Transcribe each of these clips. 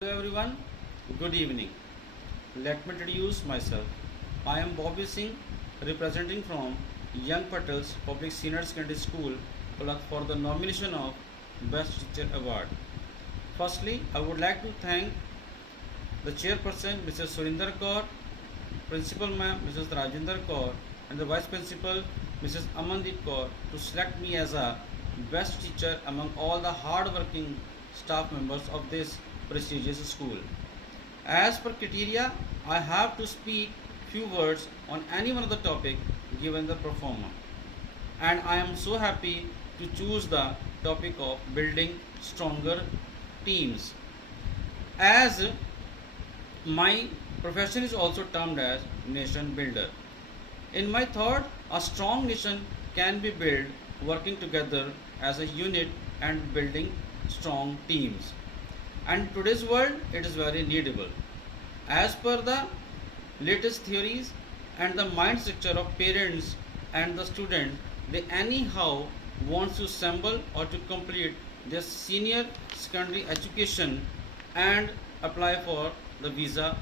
Hello everyone, good evening. Let me introduce myself. I am Bobby Singh, representing from Young Patels Public Senior Secondary School, Palak, for the nomination of Best Teacher Award. Firstly, I would like to thank the chairperson, Mrs. Surinder Kaur, principal ma'am, Mrs. Rajinder Kaur, and the vice principal, Mrs. Amandeep Kaur, to select me as a best teacher among all the hard-working staff members of this prestigious school. As per criteria, I have to speak few words on any one of the topic given the performer. And I am so happy to choose the topic of building stronger teams. As my profession is also termed as nation builder. In my thought, a strong nation can be built working together as a unit and building strong teams. And today's world, it is very needable. As per the latest theories and the mind structure of parents and the student, they anyhow want to assemble or to complete their senior secondary education and apply for the visa.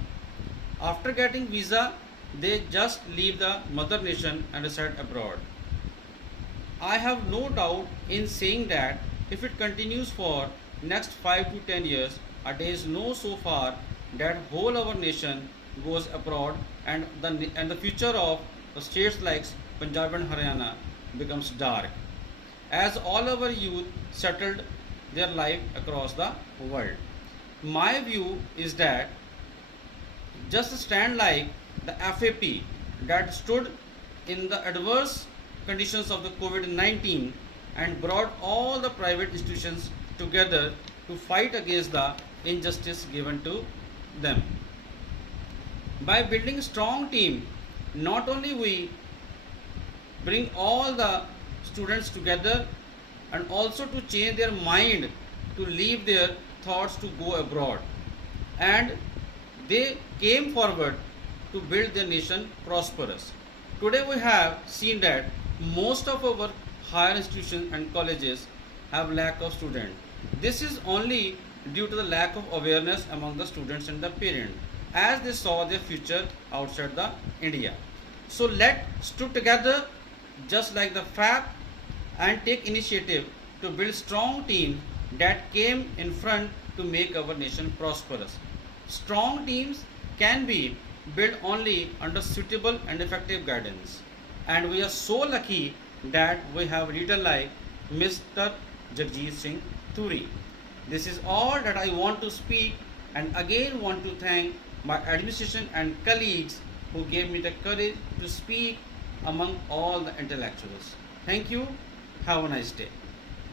After getting visa, they just leave the mother nation and reside abroad. I have no doubt in saying that if it continues for next 5 to 10 years, a day is no so far that whole our nation goes abroad and the future of the states like Punjab and Haryana becomes dark as all our youth settled their life across the world. My view is that just stand like the FAP that stood in the adverse conditions of the COVID-19 and brought all the private institutions together to fight against the injustice given to them. By building strong team, not only we bring all the students together and also to change their mind to leave their thoughts to go abroad, and they came forward to build their nation prosperous. Today we have seen that most of our higher institutions and colleges have lack of students. This is only due to the lack of awareness among the students and the parents as they saw their future outside the India. So let's stick together just like the FAP and take initiative to build strong teams that came in front to make our nation prosperous. Strong teams can be built only under suitable and effective guidance. And we are so lucky that we have a leader like Mr. Jagjit Singh Turi. This is all that I want to speak, and again want to thank my administration and colleagues who gave me the courage to speak among all the intellectuals. Thank you. Have a nice day.